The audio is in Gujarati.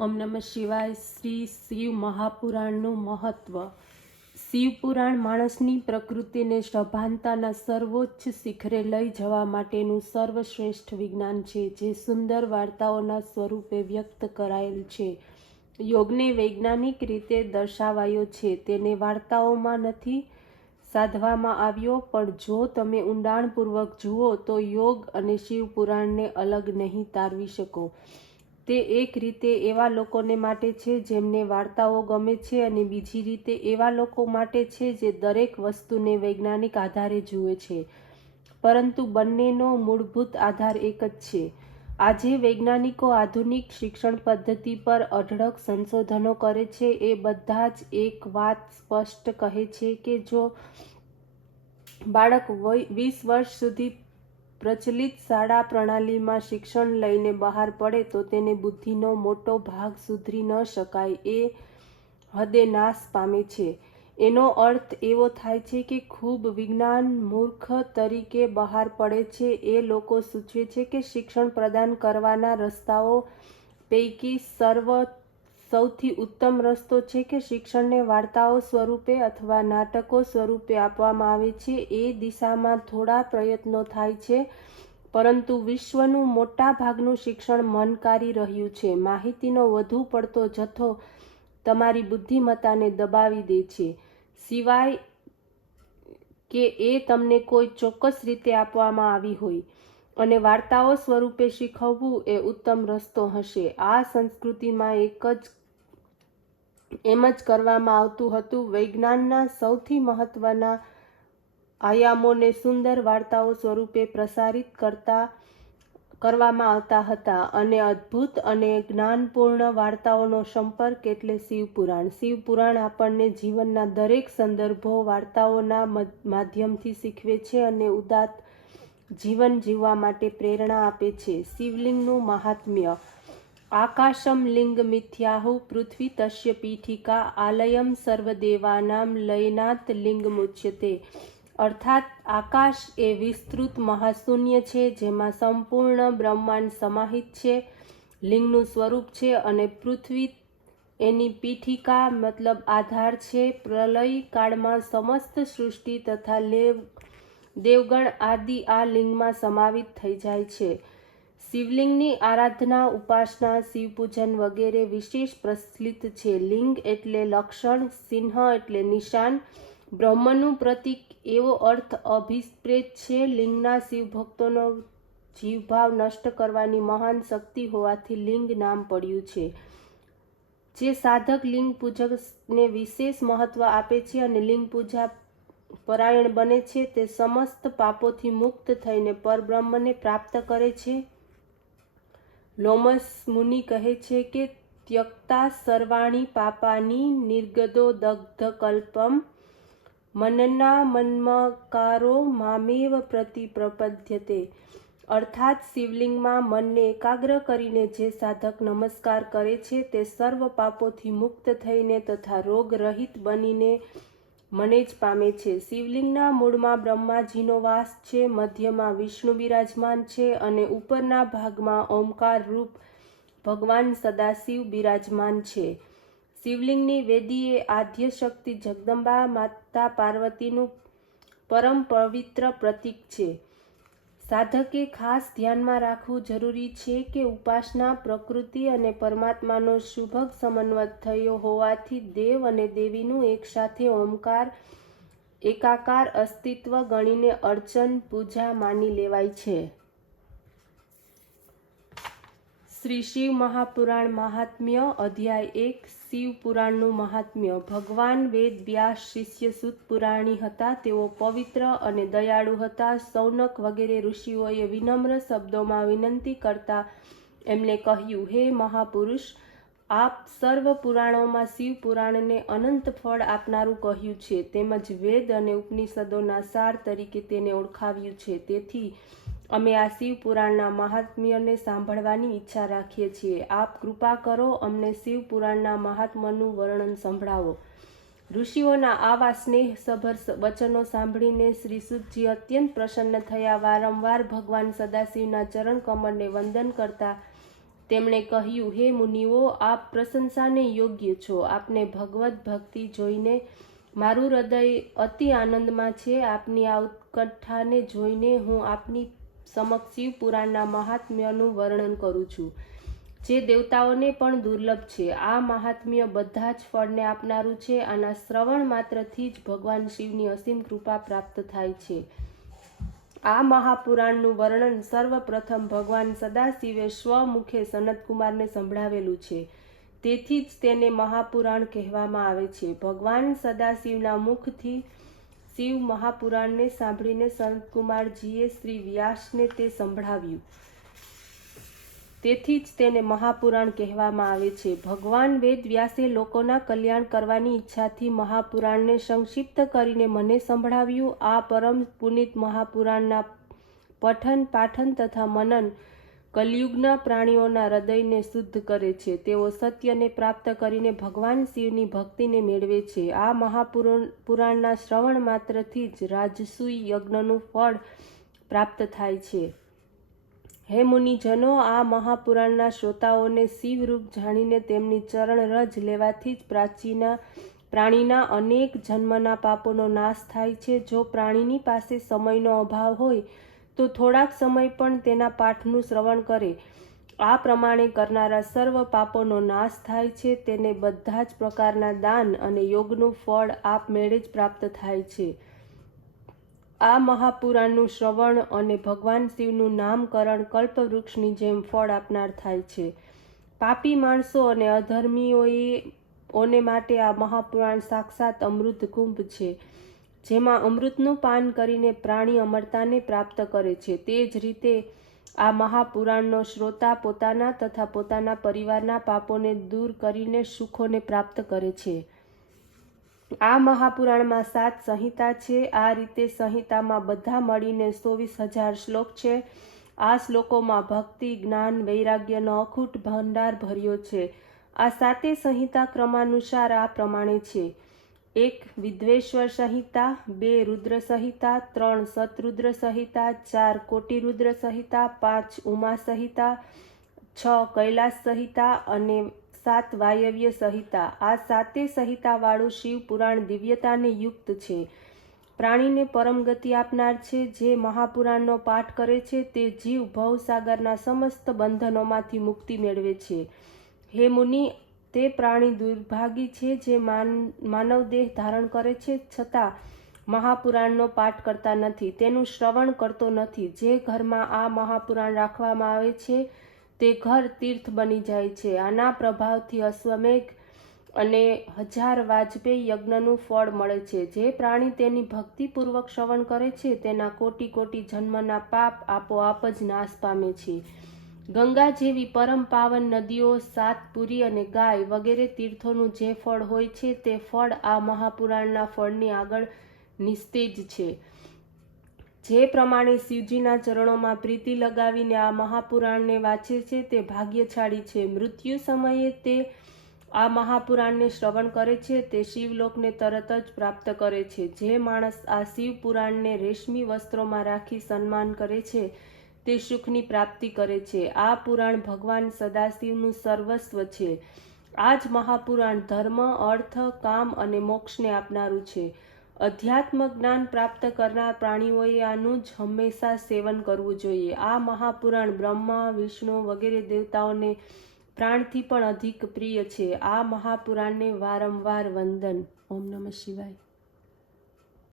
ઓમ નમઃ શિવાય. શ્રી શિવ મહાપુરાણનું મહત્વ. શિવપુરાણ માણસની પ્રકૃતિને સભાનતાના સર્વોચ્ચ શિખરે લઈ જવા માટેનું સર્વશ્રેષ્ઠ વિજ્ઞાન છે, જે સુંદર વાર્તાઓના સ્વરૂપે વ્યક્ત કરાયેલ છે. યોગને વૈજ્ઞાનિક રીતે દર્શાવાયો છે, તેને વાર્તાઓમાં નથી સાધવામાં આવ્યો, પણ જો તમે ઊંડાણપૂર્વક જુઓ તો યોગ અને શિવપુરાણને અલગ નહીં તારવી શકો. તે એક રીતે એવા લોકોને માટે છે જેમને વાર્તાઓ ગમે છે, અને બીજી રીતે એવા લોકો માટે છે જે દરેક વસ્તુને વૈજ્ઞાનિક આધારે જુએ છે, પરંતુ બંનેનો મૂળભૂત આધાર એક જ છે. આજે વૈજ્ઞાનિકો આધુનિક શિક્ષણ પદ્ધતિ પર અઢળક સંશોધનો કરે છે. એ બધા જ એક વાત સ્પષ્ટ કહે છે કે જો બાળક 20 વર્ષ સુધી પ્રચલિત શાળા પ્રણાલીમાં શિક્ષણ લઈને બહાર પડે તો તેને બુદ્ધિનો મોટો ભાગ સુધરી ન શકાય એ હદે નાશ પામે છે. એનો અર્થ એવો થાય છે કે ખૂબ વિજ્ઞાન મૂર્ખ તરીકે બહાર પડે છે. એ લોકો સૂચવે છે કે શિક્ષણ પ્રદાન કરવાના રસ્તાઓ પૈકી સૌથી ઉત્તમ રસ્તો છે કે શિક્ષણને વાર્તાઓ સ્વરૂપે અથવા નાટકો સ્વરૂપે આપવામાં આવે છે. એ દિશામાં થોડા પ્રયત્નો થાય છે, પરંતુ વિશ્વનું મોટા ભાગનું શિક્ષણ મનકારી રહ્યું છે. માહિતીનો વધુ પડતો જથ્થો તમારી બુદ્ધિમત્તાને દબાવી દે છે, સિવાય કે એ તમને કોઈ ચોક્કસ રીતે આપવામાં આવી હોય, અને વાર્તાઓ સ્વરૂપે શીખવવું એ ઉત્તમ રસ્તો હશે. આ સંસ્કૃતિમાં એમ જ કરવામાં આવતું હતું. વિજ્ઞાનના સૌથી મહત્વના આયામોને સુંદર વાર્તાઓ સ્વરૂપે પ્રસારિત કરવામાં આવતા હતા, અને અદ્ભુત અને જ્ઞાનપૂર્ણ વાર્તાઓનો સંપર્ક એટલે શિવપુરાણ. શિવપુરાણ આપણને જીવનના દરેક સંદર્ભો વાર્તાઓના માધ્યમથી શીખવે છે અને ઉદાત્ત જીવન જીવવા માટે પ્રેરણા આપે છે. શિવલિંગનું મહાત્મ્ય. આકાશમ લિંગ મિથ્યાહુ પૃથ્વી તસ્ય પીઠિકા આલયમ સર્વદેવાનામ લયનાથ લિંગમુચ્યતે. અર્થાત આકાશ એ વિસ્તૃત મહાશૂન્ય છે જેમાં સંપૂર્ણ બ્રહ્માંડ સમાહિત છે, લિંગનું સ્વરૂપ છે, અને પૃથ્વી એની પીઠિકા મતલબ આધાર છે. પ્રલય કાળમાં સમસ્ત સૃષ્ટિ તથા દેવગણ આદિ આ લિંગમાં સમાવિત થઈ જાય છે. શિવલિંગની આરાધના, ઉપાસના, શિવપૂજન વગેરે વિશેષ પ્રચલિત છે. લિંગ એટલે લક્ષણ, ચિહ્ન એટલે નિશાન, બ્રહ્મનું પ્રતીક એવો અર્થ અભિપ્રેત છે. લિંગના શિવભક્તોનો જીવભાવ નષ્ટ કરવાની મહાન શક્તિ હોવાથી લિંગ નામ પડ્યું છે. જે સાધક લિંગ પૂજકને વિશેષ મહત્વ આપે છે અને લિંગ પૂજા પરાયણ બને છે, તે સમસ્ત પાપોથી મુક્ત થઈને પરબ્રહ્મને પ્રાપ્ત કરે છે. લોમસ મુનિ કહે છે કે ત્યક્તા સર્વાણી પાપાની નિર્ગદો દગ્ધ કલ્પમ મનના મન્મકારો મામેવ પ્રતિ પ્રપદ્યતે. અર્થાત શિવલિંગમાં મનને એકાગ્ર કરીને જે સાધક નમસ્કાર કરે છે તે સર્વ પાપોથી મુક્ત થઈને તથા રોગરહિત બનીને મને જ પામે છે. શિવલિંગના મૂળમાં બ્રહ્માજીનો વાસ છે, મધ્યમાં વિષ્ણુ બિરાજમાન છે અને ઉપરના ભાગમાં ઓમકાર રૂપ ભગવાન સદાશિવ બિરાજમાન છે. શિવલિંગની વેદી એ આદ્ય શક્તિ જગદંબા માતા પાર્વતીનું પરમ પવિત્ર પ્રતીક છે. સાધકે ખાસ ધ્યાનમાં રાખવું જરૂરી છે કે ઉપાસના પ્રકૃતિ અને પરમાત્માનો સુભગ સમન્વય થયો હોવાથી દેવ અને દેવીનું એકસાથે ઓમકાર એકાકાર અસ્તિત્વ ગણીને અર્ચન પૂજા માની લેવાય છે. શ્રી શિવ મહાપુરાણ મહાત્મ્ય. અધ્યાય 1. શિવપુરાણનું મહાત્મ્ય. ભગવાન વેદ વ્યાસ શિષ્ય સૂત પુરાણી હતા. તેઓ પવિત્ર અને દયાળુ હતા. સૌનક વગેરે ઋષિઓએ વિનમ્ર શબ્દોમાં વિનંતી કરતા એમને કહ્યું, હે મહાપુરુષ, આપ સર્વ પુરાણોમાં શિવપુરાણને અનંત ફળ આપનારું કહ્યું છે, તેમજ વેદ અને ઉપનિષદોના સાર તરીકે તેને ઓળખાવ્યું છે. તેથી અમે આ શિવપુરાણના મહાત્મ્યને સાંભળવાની ઈચ્છા રાખીએ છીએ. આપ કૃપા કરો, અમને શિવપુરાણના મહાત્મ્યનું વર્ણન સંભળાવો. ઋષિઓના આવા સ્નેહસભર વચનો સાંભળીને શ્રી સુતજી અત્યંત પ્રસન્ન થયા. વારંવાર ભગવાન સદાશિવના ચરણ કમળને વંદન કરતા તેમણે કહ્યું, હે મુનિઓ, આપ પ્રશંસાને યોગ્ય છો. આપને ભગવત ભક્તિ જોઈને મારું હૃદય અતિ આનંદમાં છે. આપની આ ઉત્કંઠાને જોઈને હું આપની સમક્ષ શિવ પુરાણના મહાત્મ્યનું વર્ણન કરું છું, જે દેવતાઓને પણ દુર્લભ છે. આ મહાત્મ્ય બધા જ ફળને આપનારું છે. આના શ્રવણ માત્રથી જ ભગવાન શિવની અસીમ કૃપા પ્રાપ્ત થાય છે. આ મહાપુરાણનું વર્ણન સર્વપ્રથમ ભગવાન સદાશિવે સ્વમુખે સનતકુમારને સંભળાવેલું છે. તેથી જ તેને મહાપુરાણ કહેવામાં આવે છે. ભગવાન સદાશિવના મુખથી શિવ મહાપુરાણને સાંભળીને સનતકુમારજીએ શ્રી વ્યાસને તે સંભળાવ્યું. તેથી જ તેને મહાપુરાણ કહેવામાં આવે છે. ભગવાન વેદ વ્યાસે લોકોના કલ્યાણ કરવાની ઈચ્છાથી મહાપુરાણને સંક્ષિપ્ત કરીને મને સંભળાવ્યું. આ પરમ પુનિત મહાપુરાણના પઠન, પાઠન તથા મનન કલિયુગના પ્રાણીઓના હૃદયને શુદ્ધ કરે છે. તેઓ સત્યને પ્રાપ્ત કરીને ભગવાન શિવની ભક્તિને મેળવે છે. આ મહાપુરાણના શ્રવણ માત્રથી જ રાજસૂય યજ્ઞનું ફળ પ્રાપ્ત થાય છે. હે મુનિજનો, આ મહાપુરાણના શ્રોતાઓને શિવરૂપ જાણીને તેમની ચરણ રજ લેવાથી જ પ્રાણીના અનેક જન્મના પાપોનો નાશ થાય છે. જો પ્રાણીની પાસે સમયનો અભાવ હોય તો થોડાક સમય પણ તેના પાઠનું શ્રવણ કરે. આ પ્રમાણે કરનારા સર્વ પાપોનો નાશ થાય છે. તેને બધા જ પ્રકારના દાન અને યોગનું ફળ આપમેળે જ પ્રાપ્ત થાય છે. આ મહાપુરાણનું શ્રવણ અને ભગવાન શિવનું નામકરણ કલ્પવૃક્ષની જેમ ફળ આપનાર થાય છે. પાપી માણસો અને અધર્મીઓને માટે આ મહાપુરાણ સાક્ષાત અમૃત કુંભ છે, જેમાં અમૃતનું પાન કરીને પ્રાણી અમરતાને પ્રાપ્ત કરે છે. તે જ રીતે આ મહાપુરાણનો શ્રોતા પોતાના તથા પોતાના પરિવારના પાપોને દૂર કરીને સુખોને પ્રાપ્ત કરે છે. આ મહાપુરાણમાં 7 સંહિતા છે. આ રીતે સંહિતામાં બધા મળીને 24,000 શ્લોક છે. આ શ્લોકોમાં ભક્તિ, જ્ઞાન, વૈરાગ્યનો અખૂટ ભંડાર ભર્યો છે. આ 7 સંહિતા ક્રમાનુસાર આ પ્રમાણે છે: 1 વિદ્વેશ્વર સંહિતા, 2 રુદ્ર સંહિતા, 3 શતરુદ્ર સંહિતા, 4 કોટિરુદ્ર સંહિતા, 5 ઉમા સંહિતા, 6 કૈલાસ સંહિતા અને 7 વાયવ્ય સંહિતા. આ 7 સંહિતાવાળું શિવ પુરાણ દિવ્યતાને યુક્ત છે, પ્રાણીને પરમ ગતિ આપનાર છે. જે મહાપુરાણનો પાઠ કરે છે તે જીવ ભવસાગરના સમસ્ત બંધનોમાંથી મુક્તિ મેળવે છે. હે મુનિ, તે પ્રાણી દુર્ભાગી છે જે માનવ દેહ ધારણ કરે છે છતાં મહાપુરાણનો પાઠ કરતા નથી, તેનું શ્રવણ કરતો નથી. જે ઘરમાં આ મહાપુરાણ રાખવામાં આવે છે તે ઘર તીર્થ બની જાય છે. આના પ્રભાવથી અશ્વમેઘ અને 1000 વાજપેયી યજ્ઞનું ફળ મળે છે. જે પ્રાણી તેની ભક્તિપૂર્વક શ્રવણ કરે છે તેના કોટી કોટી જન્મના પાપ આપોઆપ જ નાશ પામે છે. ગંગા જેવી પરમ પાવન નદીઓ, સાતપુરી અને ગાય વગેરે તીર્થોનું જે ફળ હોય છે તે ફળ આ મહાપુરાણના ફળની આગળ નિસ્તેજ છે. જે પ્રમાણે શિવજીના ચરણોમાં પ્રીતિ લગાવીને આ મહાપુરાણને વાંચે છે તે ભાગ્યશાળી છે. મૃત્યુ સમયે તે આ મહાપુરાણને શ્રવણ કરે છે તે શિવલોકને તરત જ પ્રાપ્ત કરે છે. જે માણસ આ શિવ પુરાણને રેશમી વસ્ત્રોમાં રાખી સન્માન કરે છે તે સુખની પ્રાપ્તિ કરે છે. આ પુરાણ ભગવાન સદાશિવનું સર્વસ્વ છે. આ જ મહાપુરાણ ધર્મ, અર્થ, કામ અને મોક્ષને આપનારું છે. અધ્યાત્મ જ્ઞાન પ્રાપ્ત કરનાર પ્રાણીઓએ આનું જ હંમેશા સેવન કરવું જોઈએ. આ મહાપુરાણ બ્રહ્મા, વિષ્ણુ વગેરે દેવતાઓને પ્રાણથી પણ અધિક પ્રિય છે. આ મહાપુરાણને વારંવાર વંદન. ઓમ નમઃ શિવાય.